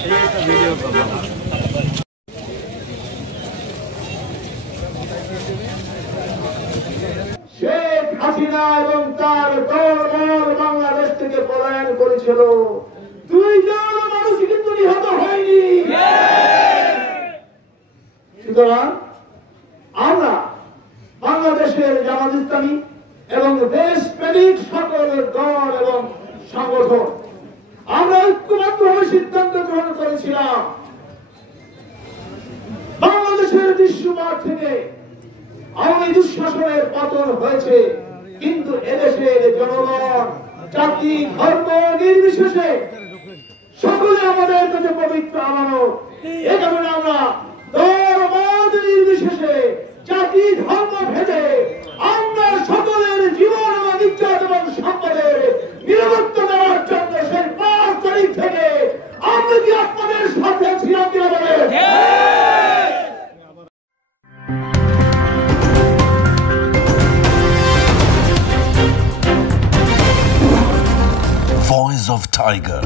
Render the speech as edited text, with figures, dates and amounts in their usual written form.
শেখ হাসিনা এবং তার দলবল বাংলাদেশ থেকে পলায়ন করেছিল, দুইজন মানুষ কিন্তু নিহত হয়নি। সুতরাং আমরা বাংলাদেশের জামাত ইসলামী এবং দেশপ্রেমিক সকল দল এবং সংগঠন আমরা ঐক্যবদ্ধভাবে সিদ্ধান্ত গ্রহণ করেছিলাম, বাংলাদেশের বিশ্বমাঠ থেকে আওয়ামী দুঃশাসনের পতন হয়েছে, কিন্তু এদেশের জনগণ জাতি ধর্ম নির্বিশেষে সকলে আমাদের কাছে পবিত্র আমানত। এ কারণে আমরা দল মত নির্বিশেষে জাতি ধর্ম ভেদে আমরা সকলের জীবন এবং ইজ্জত এবং সম্পদের নিরাপত্তা দেওয়ার জন্য সেই 5 তারিখ থেকে আমরা কি আপনাদের সাথে ছিলাম কিনা বলেন? Voice of Tiger.